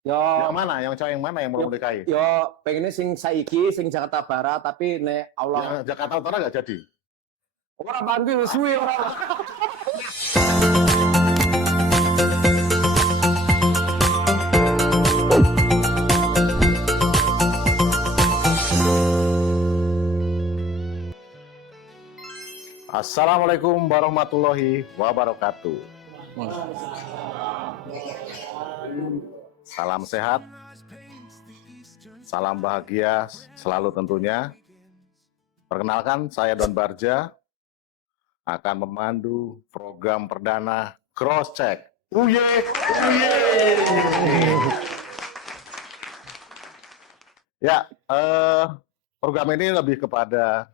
Yang Yo mana? Yang cowok yang mana yang mau yo menikahi? yo pengennya sing saiki sing Jakarta Barat tapi nek Yang Allah Jakarta Utara nggak jadi? ora bantu suwi ora. Assalamualaikum warahmatullahi wabarakatuh. Salam sehat, salam bahagia selalu tentunya. Perkenalkan, saya Don Barja akan memandu program perdana Cross Check. Uye, uye. Ya, program ini lebih kepada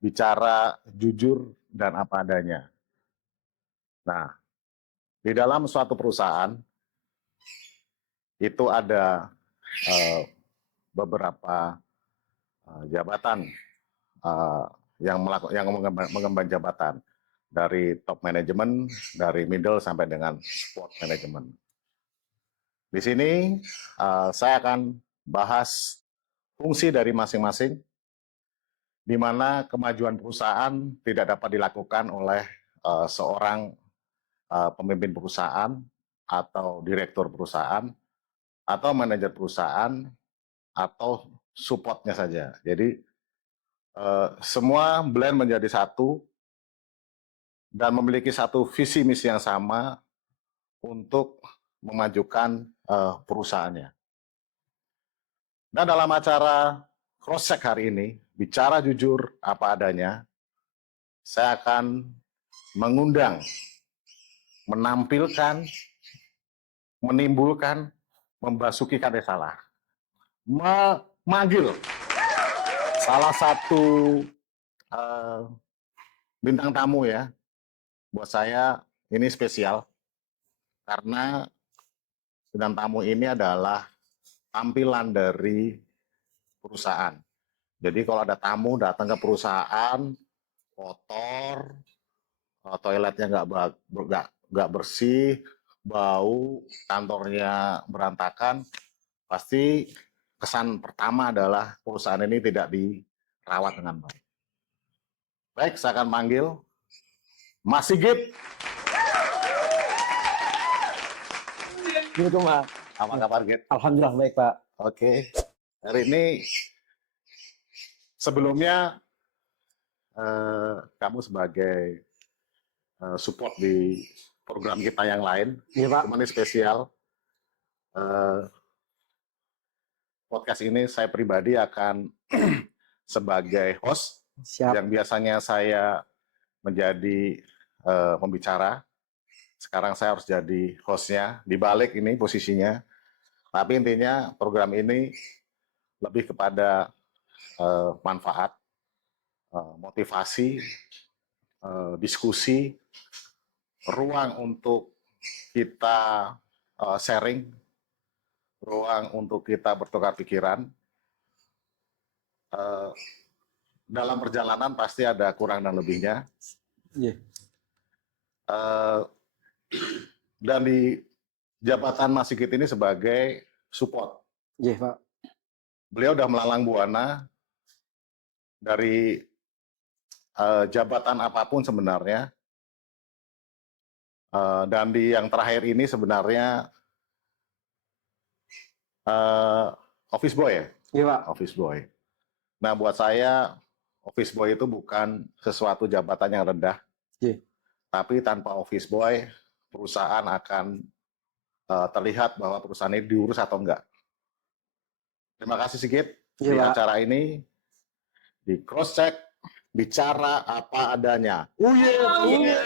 bicara jujur dan apa adanya. Nah, di dalam suatu perusahaan itu ada beberapa jabatan yang mengemban jabatan dari top manajemen, dari middle sampai dengan support manajemen. Di sini saya akan bahas fungsi dari masing-masing, di mana kemajuan perusahaan tidak dapat dilakukan oleh seorang pemimpin perusahaan atau direktur perusahaan atau manajer perusahaan atau supportnya saja. Jadi semua blend menjadi satu dan memiliki satu visi misi yang sama untuk memajukan perusahaannya. Nah, dalam acara cross check hari ini, bicara jujur apa adanya, saya akan mengundang, menampilkan, menimbulkan, membasuki kata salah, memanggil salah satu bintang tamu ya. Buat saya ini spesial karena bintang tamu ini adalah tampilan dari perusahaan. Jadi kalau ada tamu datang ke perusahaan, kotor, toiletnya nggak bersih, bau, kantornya berantakan, pasti kesan pertama adalah perusahaan ini tidak dirawat dengan baik. Baik, saya akan panggil Mas Sigit. Gitu, Mas. Apa kabar, Git? Alhamdulillah baik, Pak. Oke. Hari ini sebelumnya kamu sebagai support di program kita yang lain, Iya, Pak. cuma ini spesial. Podcast ini saya pribadi akan sebagai host, Siap. yang biasanya saya menjadi pembicara. Sekarang saya harus jadi hostnya, dibalik ini posisinya. Tapi intinya program ini lebih kepada manfaat, motivasi, diskusi, ruang untuk kita sharing, ruang untuk kita bertukar pikiran. Dalam perjalanan pasti ada kurang dan lebihnya. Iya. Dan di jabatan Mas Sigit ini sebagai support. Iya, Pak. Beliau udah melalang buana dari jabatan apapun sebenarnya. Dan di yang terakhir ini sebenarnya office boy ya? Iya, Pak. Office boy. Nah, buat saya office boy itu bukan sesuatu jabatan yang rendah. Iya. Tapi tanpa office boy, perusahaan akan terlihat bahwa perusahaan ini diurus atau enggak. Terima kasih Sigit Iya, di Pak. acara ini, di cross check, bicara apa adanya. Uye, uye.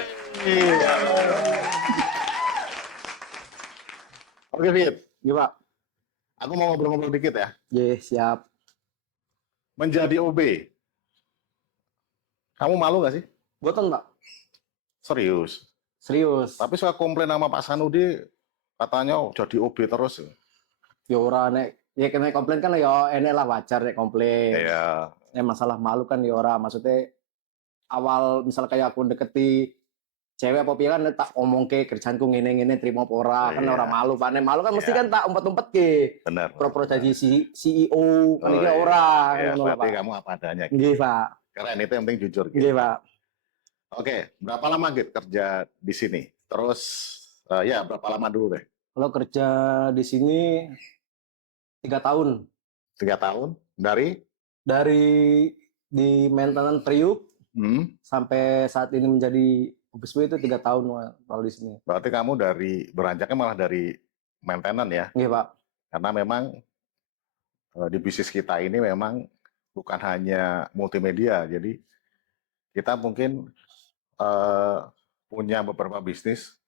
Oke, Fit. Iya, Pak. Aku mau ngobrol-ngobrol dikit ya. Iya, siap. Menjadi OB, kamu malu gak sih? Boten, Pak. Serius. Serius. Tapi suka komplain sama Pak Sanudi, katanya jadi OB terus. Ya ora nek ya kena komplain kan ya enek lah wajar nek komplain. Iya. Masalah malu kan ya ora, maksudnya awal misal kayak aku deketi cewek apa piye kan tak omong ke kerjaanku ngene-ngene terima apa ora kan Iya. ora malu panen malu kan mesti Iya. kan tak umpet-umpet ke Benar. pro jadi CEO kan Oh, iki iya. ora Ya, ngono lho berarti Pak. kamu apa adanya. Nggih Pak. Keren, itu yang penting jujur. Gitu. Nggih Pak. Oke, berapa lama Git kerja di sini? Terus, ya berapa lama dulu deh? Kalau kerja di sini 3 tahun 3 tahun? Dari? dari di maintenance Priuk Hmm, sampai saat ini menjadi office boy itu 3 tahun Pak, kalau di sini. berarti kamu beranjaknya malah dari maintenance ya? Nggih Pak. Karena memang di bisnis kita ini memang bukan hanya multimedia, jadi kita mungkin punya beberapa bisnis,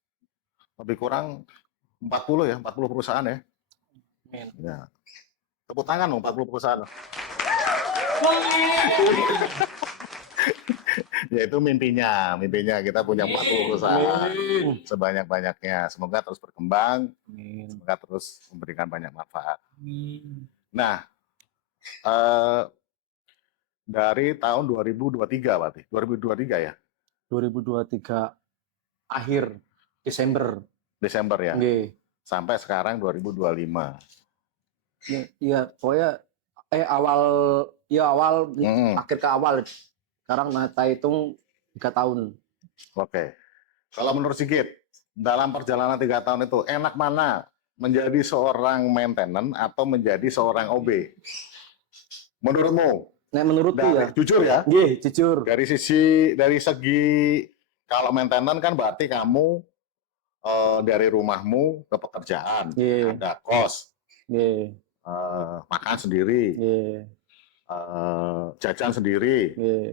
lebih kurang 40 perusahaan ya. Amin. Ya. Tepuk tangan dong 40 perusahaan. Ya itu mimpinya kita punya 40 perusahaan Amin. sebanyak-banyaknya. Semoga terus berkembang, Amin. semoga terus memberikan banyak manfaat. Amin. Nah, dari tahun 2023 berarti, 2023 ya? 2023 akhir Desember. Desember ya? Nggih. Sampai sekarang 2025. Iya, pokoknya awal Mm-mm. akhir ke awal. Sekarang Nata hitung 3 tahun. Oke. Kalau menurut Sigit, dalam perjalanan 3 tahun itu, enak mana menjadi seorang maintenance atau menjadi seorang OB? Menurutmu? Nek menurutku ya. Jujur ya? Nggih, jujur. Dari segi kalau maintenance kan berarti kamu dari rumahmu ke pekerjaan, Nggih. ada kos, Nggih. makan sendiri, Nggih. jajan sendiri, Nggih.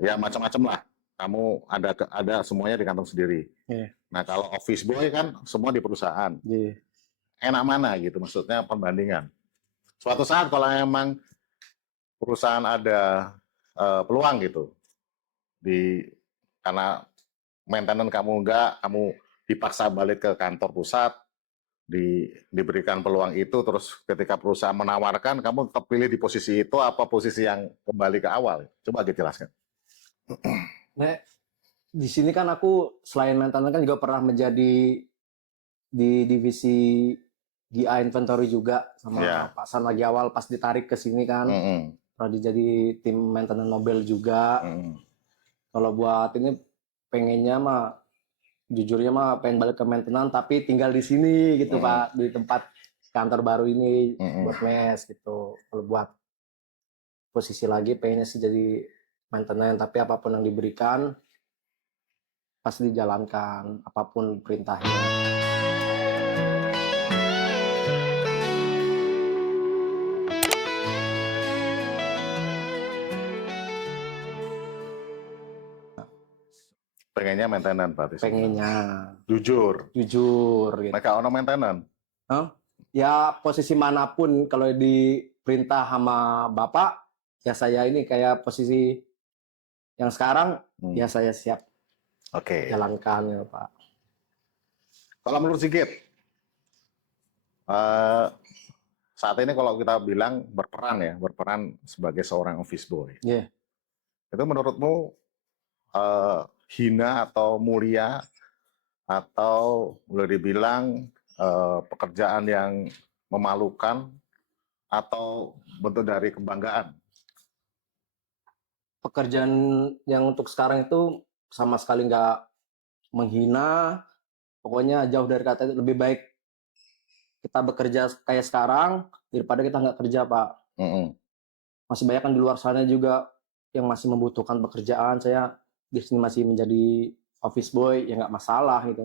ya macam-macam lah. Kamu ada semuanya di kantong sendiri. Nggih. Nah kalau office boy kan semua di perusahaan. Nggih. Enak mana gitu, maksudnya perbandingan. Suatu saat kalau emang perusahaan ada peluang gitu, karena maintenance kamu enggak, kamu dipaksa balik ke kantor pusat, diberikan peluang itu, terus ketika perusahaan menawarkan, kamu tetap pilih di posisi itu apa posisi yang kembali ke awal? Coba dijelaskan. Nek di sini kan aku selain maintenance kan juga pernah menjadi di divisi GA inventory juga sama Ya. Pak San lagi awal pas ditarik ke sini kan. Mm-mm. Pernah jadi tim maintenance mobil juga. Mm-mm. Kalau buat ini pengennya mah jujurnya mah pengen balik ke maintenance tapi tinggal di sini gitu Pak, di tempat kantor baru ini buat mes gitu. Kalau buat posisi lagi pengennya sih jadi maintenance tapi apapun yang diberikan pasti dijalankan apapun perintahnya. Pengennya maintenance berarti. Pengennya Jujur. jujur gitu. Mereka ono maintenance. Ya posisi manapun kalau diperintah sama bapak ya saya ini kayak posisi yang sekarang ya saya siap Oke. jalankan ya Pak. Kalau menurut Sigit, saat ini kalau kita bilang berperan sebagai seorang office boy. Iya. Itu menurutmu hina atau mulia atau boleh dibilang pekerjaan yang memalukan atau bentuk dari kebanggaan? Pekerjaan yang untuk sekarang itu sama sekali nggak menghina, pokoknya jauh dari kata itu lebih baik kita bekerja kayak sekarang daripada kita nggak kerja Pak. Masih banyak kan di luar sana juga yang masih membutuhkan pekerjaan. Saya di sini masih menjadi office boy ya nggak masalah gitu,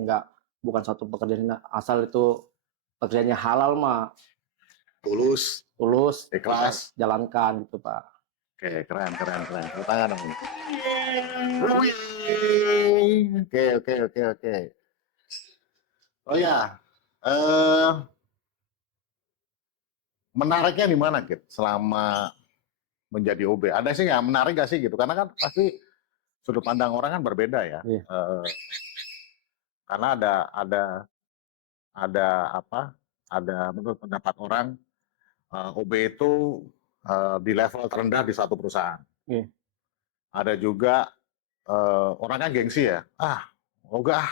bukan satu pekerjaan asal itu pekerjaannya halal mah Tulus, kita ikhlas, jalankan gitu Pak. Oke, keren. Tepuk tangan dong. Oke. Oh ya, menariknya di mana, Kit? Selama menjadi OB, ada sih nggak menarik nggak sih gitu? Karena kan pasti sudut pandang orang kan berbeda ya. Iya. Karena ada menurut pendapat orang OB itu di level terendah di satu perusahaan. Iya. ada juga orang kan gengsi ya. Enggak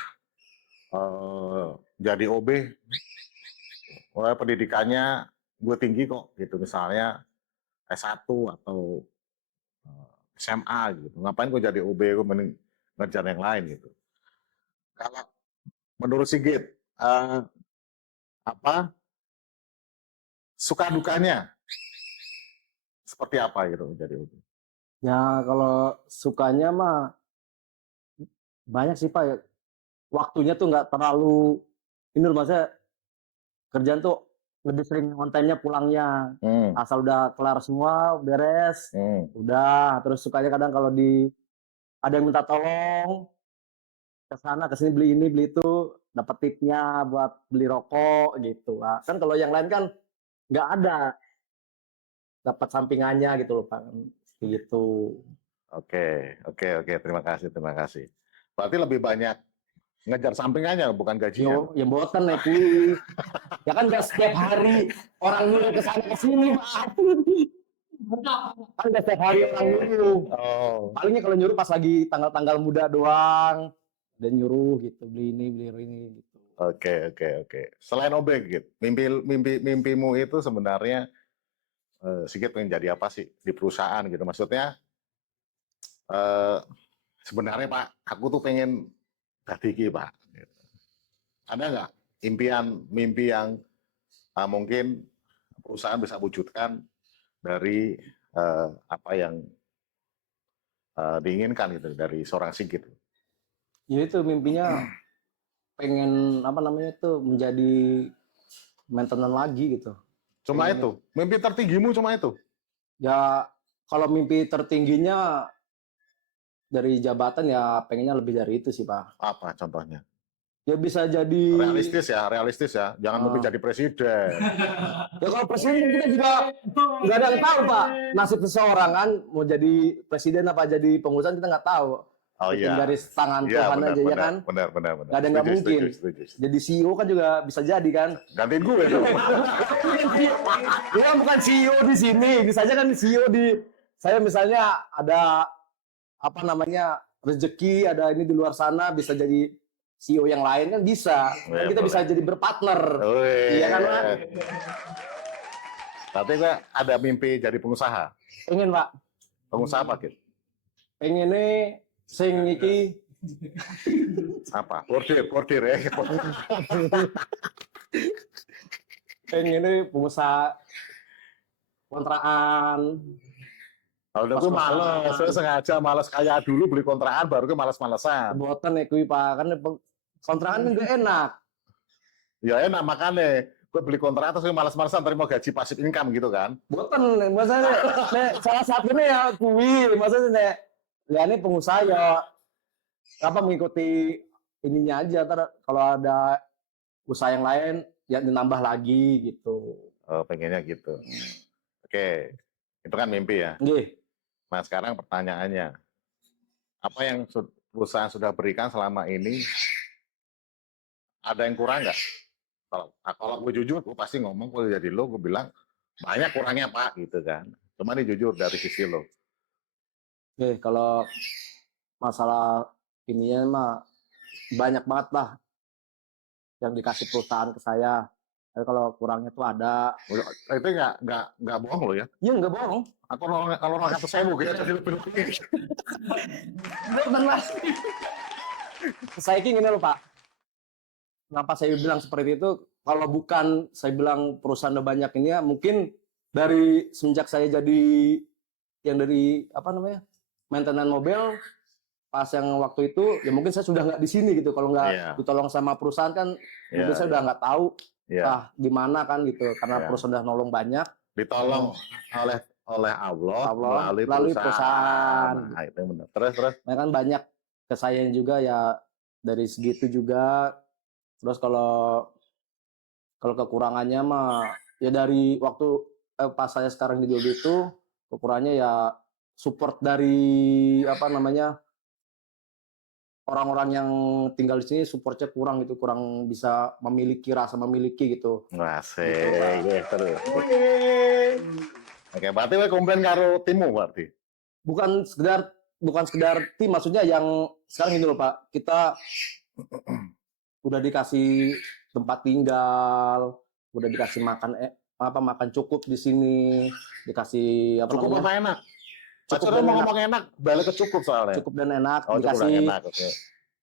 jadi OB, pendidikannya gue tinggi kok gitu. Misalnya S1 atau SMA gitu. Ngapain gue jadi OB, gue mending ngejar yang lain gitu. Kalau menurut Sigit, apa suka dukanya seperti apa gitu jadi OB? Ya kalau sukanya mah banyak sih Pak. Waktunya tuh nggak terlalu ini loh, maksudnya kerjaan tuh lebih sering on time-nya pulangnya. Hmm, Asal udah kelar semua, beres, hmm. udah. Terus sukanya kadang kalau ada yang minta tolong ke sana ke sini beli ini beli itu, dapat tipnya buat beli rokok gitu Pak. Kan kalau yang lain kan nggak ada dapat sampingannya gitu loh Pak. Gitu. Oke, oke, oke. Terima kasih, terima kasih. Berarti lebih banyak ngejar sampingannya, bukan gajinya. Yo, yang bosan nih kuy. Ya kan nggak setiap hari orang nyuruh ke sana ke sini Pak. Kan nggak setiap hari orang nyuruh. Oh, Palingnya kalau nyuruh pas lagi tanggal-tanggal muda doang. Dan nyuruh gitu, beli ini, beli ini gitu. oke, oke, oke. Selain OB, gitu, mimpimu itu sebenarnya Sigit pengen jadi apa sih di perusahaan gitu? Maksudnya eh, sebenarnya Pak, aku tuh pengen jadi iki Pak. Gitu. Ada nggak impian, mimpi yang mungkin perusahaan bisa wujudkan dari apa yang diinginkan gitu dari seorang Sigit? Ya itu mimpinya pengen apa namanya itu menjadi maintenance lagi gitu. Cuma Pengennya. itu, mimpi tertinggimu cuma itu. Ya kalau mimpi tertingginya dari jabatan ya pengennya lebih dari itu sih Pak. Apa contohnya? Ya bisa jadi Realistis ya. Jangan mimpi jadi presiden. ya kalau presiden kita juga nggak ada yang tahu Pak nasib seseorang kan mau jadi presiden apa jadi pengusaha kita nggak tahu. Oh Itu iya. dari tangan Iya, Tuhan benar, aja ya benar, kan. benar, benar, benar. Nggak ada nggak Setuju, mungkin. setuju, setuju. Jadi CEO kan juga bisa jadi kan. Gantiin gue dong. Dia bukan CEO di sini, bisa aja kan CEO di saya misalnya ada apa namanya rezeki ada ini di luar sana bisa jadi CEO yang lain kan bisa. Kan Ya, kita bisa boleh. jadi berpartner. Wih. Iya kan Pak? Berarti gue ada mimpi jadi pengusaha. Pengen Pak. Pengusaha apa, Kit? Pengennya sing iki Apa? Portir ya. pengennya pengusaha kontrakan. Kalau udah gue males, saya sengaja males kaya dulu beli kontrakan, baru gue males-malesan. Buatan ya kuy Pak, kan kontrakan kan gak enak. Ya enak makanya, gue beli kontrakan terus gue males-malesan terima gaji pasif income gitu kan. Buatan, maksudnya salah satunya ya kuy, maksudnya nek ya ini pengusaha ya apa mengikuti ininya aja, kalau ada usaha yang lain ya ditambah lagi gitu. Oh, pengennya gitu. Oke, itu kan mimpi ya. Nggih. Nah sekarang pertanyaannya, apa yang perusahaan sudah berikan selama ini, ada yang kurang nggak? Kalau gue jujur, gue pasti ngomong, kalau jadi lo, gue bilang, banyak kurangnya Pak, gitu kan. Cuma ini jujur dari sisi lo. Oke, kalau masalah ininya mah banyak banget lah yang dikasih perusahaan ke saya. Tapi kalau kurangnya tuh ada. Itu nggak bohong lo ya. Iya nggak bohong. Kalau orang kata saya kita jadi lebih. Bukan mas. Saya ingin ini loh Pak. Kenapa saya bilang seperti itu? Kalau bukan saya bilang perusahaan udah banyak ini ya, mungkin dari semenjak saya jadi yang dari apa namanya maintenance mobil pas yang waktu itu ya mungkin saya sudah nggak di sini gitu. Kalau nggak ditolong sama perusahaan kan mungkin saya udah nggak tahu gimana kan gitu. Karena perusahaan udah nolong banyak. Ditolong oleh Allah melalui perusahaan. Nah, itu benar. Terus. Nah, kan banyak ke saya juga ya dari segitu juga. Terus kalau kekurangannya mah ya dari waktu pas saya sekarang di Jodoh itu kekurangannya ya support dari apa namanya orang-orang yang tinggal di sini supportnya kurang gitu, kurang bisa rasa memiliki gitu. Asik, terus. Oke, berarti kowe komplain karo timmu berarti. Bukan sekedar bukan sekedar tim, maksudnya yang sekarang ini loh Pak, kita udah dikasih tempat tinggal, udah dikasih makan makan cukup di sini, dikasih apa Cukup namanya? apa enak? Pak Cukup Coro dan mau enak, ngomong enak, balik ke cukup soalnya. cukup dan enak, Oh, cukup dan dikasih enak, oke.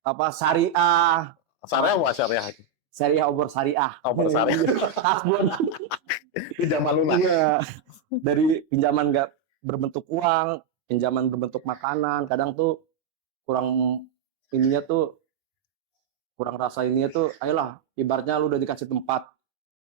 apa syariah, Syariah apa syariah? syariah obor syariah. Obor syariah. Kasbon. Pinjaman lunak. Iya. Dari pinjaman nggak berbentuk uang, pinjaman berbentuk makanan, kadang tuh kurang ininya tuh kurang rasa ininya tuh, ayolah, ibaratnya lu udah dikasih tempat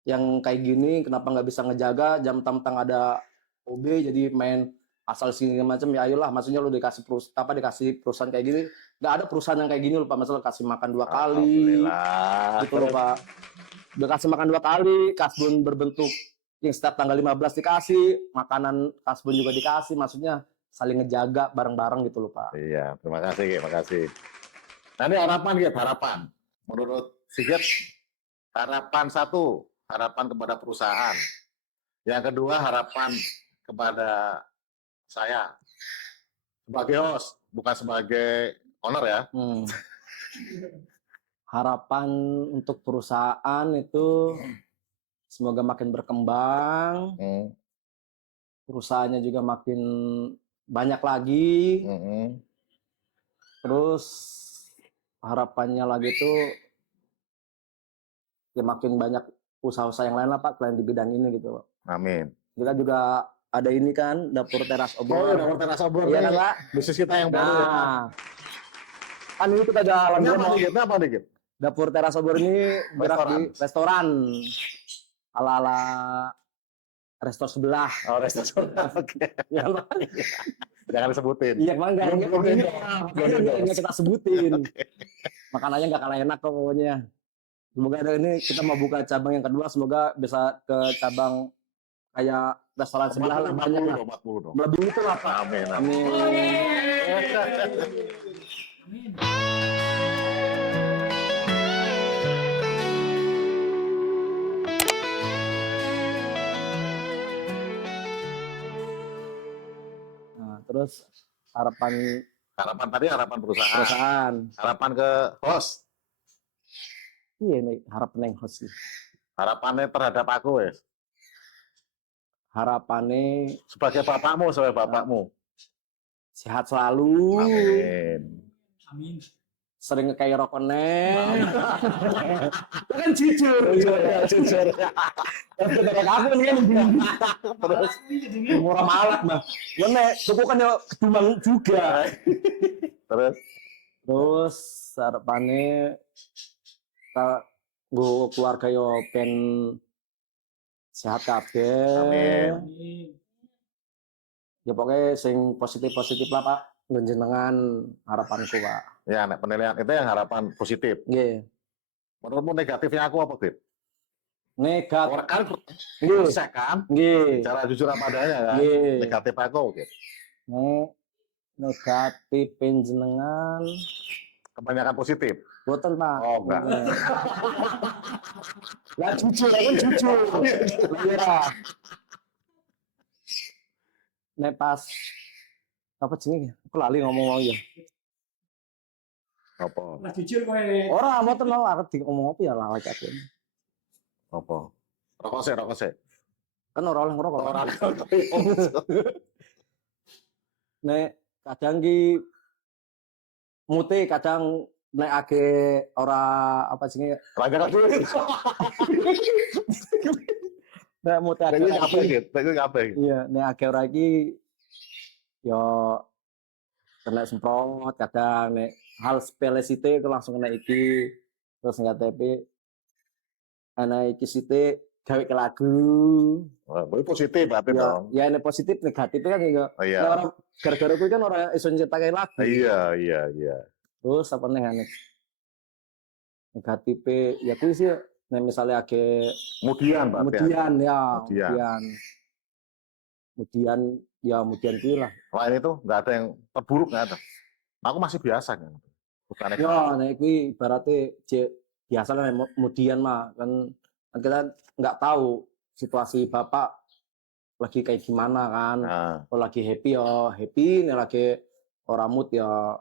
yang kayak gini, kenapa nggak bisa ngejaga, jam tentang ada OB jadi main asal sini macam, ya ayolah, maksudnya lu dikasih dikasih perusahaan kayak gini, nggak ada perusahaan yang kayak gini lupa, masalah kasih makan 2 kali, Alhamdulillah. gitu loh Pak. Udah kasih makan 2 kali, kasbon berbentuk yang setiap tanggal 15 dikasih, makanan kasbon juga dikasih, maksudnya saling ngejaga bareng-bareng gitu loh Pak. Iya, terima kasih, terima kasih. Nah, ini harapan, Git, harapan. Menurut Sigit, harapan satu, harapan kepada perusahaan. Yang kedua, harapan kepada saya sebagai host, bukan sebagai owner ya. Harapan untuk perusahaan itu semoga makin berkembang, perusahaannya juga makin banyak lagi, terus harapannya lagi itu ya makin banyak usaha-usaha yang lain lah Pak, selain di bidang ini gitu. Amin. Kita juga ada ini kan, dapur teras obor. Oh, dapur teras obor. Iya kan Pak? Bisnis kita yang baru ya. Nah, kan ini kita ada Ini apa dikit? dapur teras obor ini gerak di restoran ala-ala resto sebelah. Oh, restoran. Oke. Ya, Jangan disebutin. iya, bang, nggak kita sebutin. Makanannya nggak kalah enak kok pokoknya. Semoga ada ini kita mau buka cabang yang kedua, semoga bisa ke cabang kayak restoran sebelah lah, banyak lah. 40 dong. Lebih itu lah Pak. Amin. Amin. Nah, terus harapan Tadi harapan perusahaan. Harapan ke host. Iya nih harapan yang host sih. Harapannya terhadap aku ya. Harapannya Sebagai bapakmu. Sehat selalu. Amin. Sering kayak rokok neng. Kan jujur. Jujur. Kayak aku nih kan. Terus murah malak mah. Nek, tuku kan ya kedumang juga. Terus harapannya gue keluarga yo pen sehat kabeh. Amin. Ya pokoknya sing positif lah Pak. Njenengan harapanku Pak. Ya, penilaian itu yang harapan positif. Nggih. Menurutmu negatifnya aku apa, Git? Negatif. Orang kan cek kan? Nggih. Cara jujur apa adanya kan? Nggih. Negatif aku, Git. Negatif penjenengan Kebanyakan positif. boten Pak. Oh, enggak. Lah jujur, aku jujur. Iya. Nek pas apa jenenge? Aku lali ngomong ya. Apa? Nah, jujur kowe. Ora mboten mau arep di ngomong apa ya lah kabeh. Apa? Rokok sih. Kan ora oleh ngerokok. Ora. Nek kadang ki mute kadang nek age ora apa jenenge? Raga kan duit. Nek mute age Ini apa, Git? Ini apa? iya, nek age ora iki yo kena semprot kadang nek hal sepele sithik langsung kena iki terus KTP ana iki sithik gawe ke lagu. Wah, positif berarti Ya, dong. ya nek positif negatif kan ya. Oh, iya. Nah, orang gara-gara kuwi kan ora iso nyiptakan lagu. Iya. Terus apa nih nek negatif ya kuwi sih nek misalnya age Kemudian kemudian kuwi lah. Lain itu nggak ada yang terburuk, nggak ada. Aku masih biasa kan. Bukan Ya, nek kuwi ibaratnya biasa lah kemudian mah kan kita nggak tahu situasi bapak lagi kayak gimana kan. Nah, Kalau lagi happy ya happy, nek lagi orang mood ya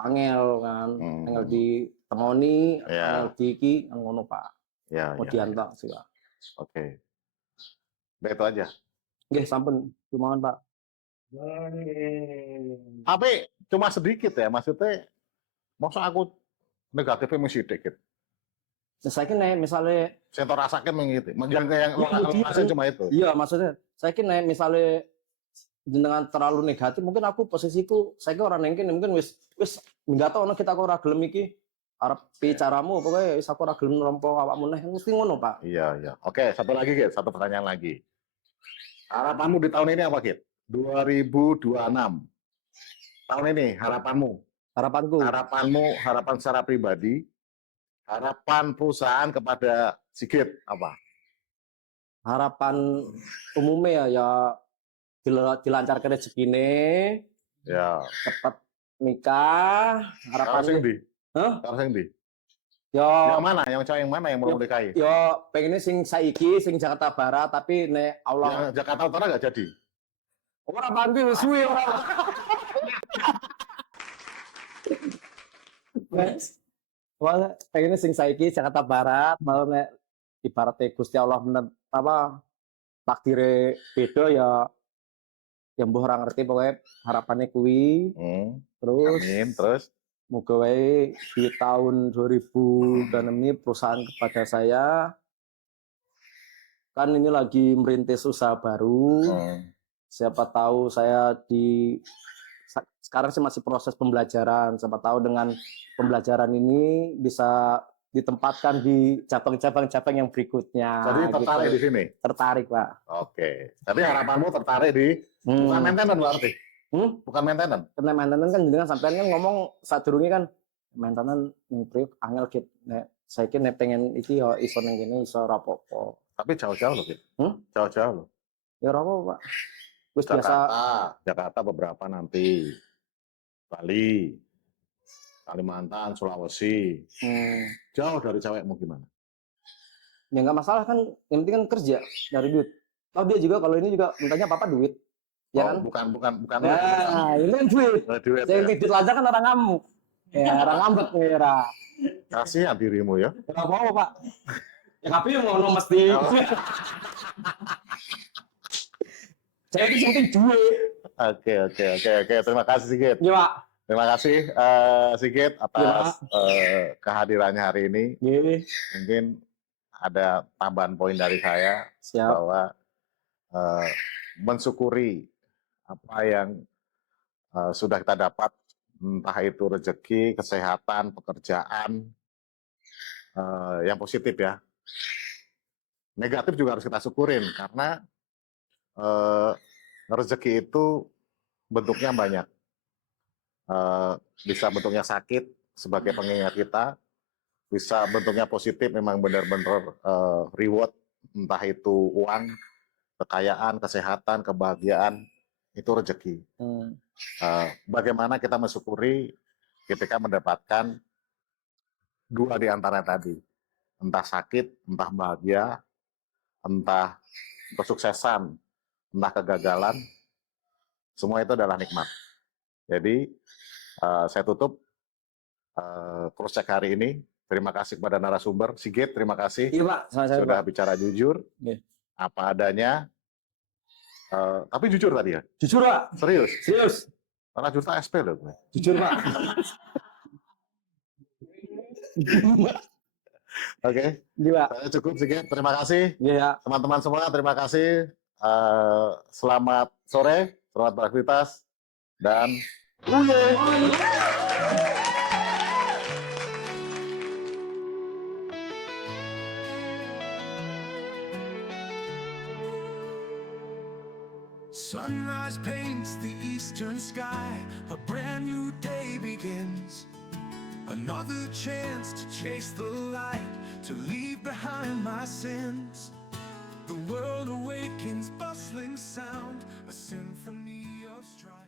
angel kan, Hmm. angel ditemoni, Ya. angel diki ngono Pak. Ya, Mau ya, ya. diantar sih Pak. Oke. Udah itu aja. Nggih, sampun lumayan Pak. Tapi cuma sedikit ya, maksudnya masa aku negatifnya masih sedikit. Nah, saiki nek misale Saya tau rasakan gitu. Yang Iya, lokasi iya. cuma itu. Iya, maksudnya saiki nek misale jenengan terlalu negatif, mungkin aku posisiku saiki ora neng kene, mungkin wis minggat ono kita kok ora gelem iki. Arep pi caramu pokoknya wis aku ora gelem nampa awakmu neh, mesti ngono, Pak. Iya, iya. Oke, satu lagi, Git. Satu pertanyaan lagi. Harapanmu di tahun ini apa, Git? 2026. Tahun ini harapanmu. Harapanku, Harapan secara pribadi, harapan perusahaan kepada Sigit apa? harapan umumnya ya dilancarkan rezekine, Ya. cepet nikah, Kalau sing harapannya di? Hah? Kalau sing di? ya Yang mana? Yang cowok yang mana yang mau nikahi? ya pengennya sing saiki sing Jakarta Barat tapi nek Allah Yang Jakarta Utara nggak jadi? ora panggil wis suwe ora. Wah, pengennya sing saiki Jakarta Barat, malah nek ibaratnya Gusti Allah apa takdire beda ya yang mbah ora ngerti pokoknya harapannya kuwi terus Amin. Terus? moga wae di tahun 2006 ini perusahaan kepada saya kan ini lagi merintis usaha baru. Siapa tahu saya sekarang sih masih proses pembelajaran. Siapa tahu dengan pembelajaran ini bisa ditempatkan di cabang-cabang yang berikutnya. Jadi tertarik gitu. di sini? Tertarik, Pak. Oke. Tapi harapanmu tertarik di bukan maintenance berarti? Bukan maintenance? Karena maintenance kan jenengan sampean kan ngomong sadurunge kan maintenance ning priuk angel gitu. Nek saiki nek pengen iki ya iso ning kene iso ora apa-apa. Tapi jauh-jauh loh, Gitu. Jauh-jauh loh. Ya ora apa, Pak. Wis biasa Jakarta beberapa nanti. Bali, Kalimantan, Sulawesi. Jauh dari cewekmu gimana? ya nggak masalah kan, yang penting kan kerja dari duit. Oh dia juga kalau ini juga mintanya papa duit, ya kan? Bukan. Nah ini kan duit. Duit Yang ya. tidur aja kan orang ngamuk, ya orang ngambek ya. Kasihan dirimu ya. Nggak apa Pak. Ya tapi yang ngono mesti. Saya itu penting duit. Oke. Terima kasih Sigit. Ya Pak. Terima kasih Sigit atas kehadirannya hari ini. Mungkin ada tambahan poin dari saya. Siap. Bahwa mensyukuri apa yang sudah kita dapat, entah itu rezeki, kesehatan, pekerjaan, yang positif ya. Negatif juga harus kita syukurin karena rezeki itu bentuknya banyak. Bisa bentuknya sakit sebagai pengingat kita, bisa bentuknya positif memang benar-benar reward, entah itu uang, kekayaan, kesehatan, kebahagiaan, itu rezeki. Bagaimana kita mensyukuri ketika mendapatkan dua di antara tadi, entah sakit, entah bahagia, entah kesuksesan, entah kegagalan, semua itu adalah nikmat. Jadi saya tutup cross check hari ini. Terima kasih kepada narasumber Sigit, terima kasih. Iya Pak, sudah Pak. Bicara jujur, apa adanya. Tapi jujur tadi ya? Jujur Pak. Serius. Karena juta SP loh. Jujur Pak. Oke. Iya. Saya cukup Sigit. Terima kasih. Iya. Teman-teman semua, terima kasih. Selamat sore, selamat beraktivitas, dan Sunrise paints the eastern sky, a brand new day begins. Another chance to chase the light, to leave behind my sins. The world awakens, bustling sound, a symphony of strife.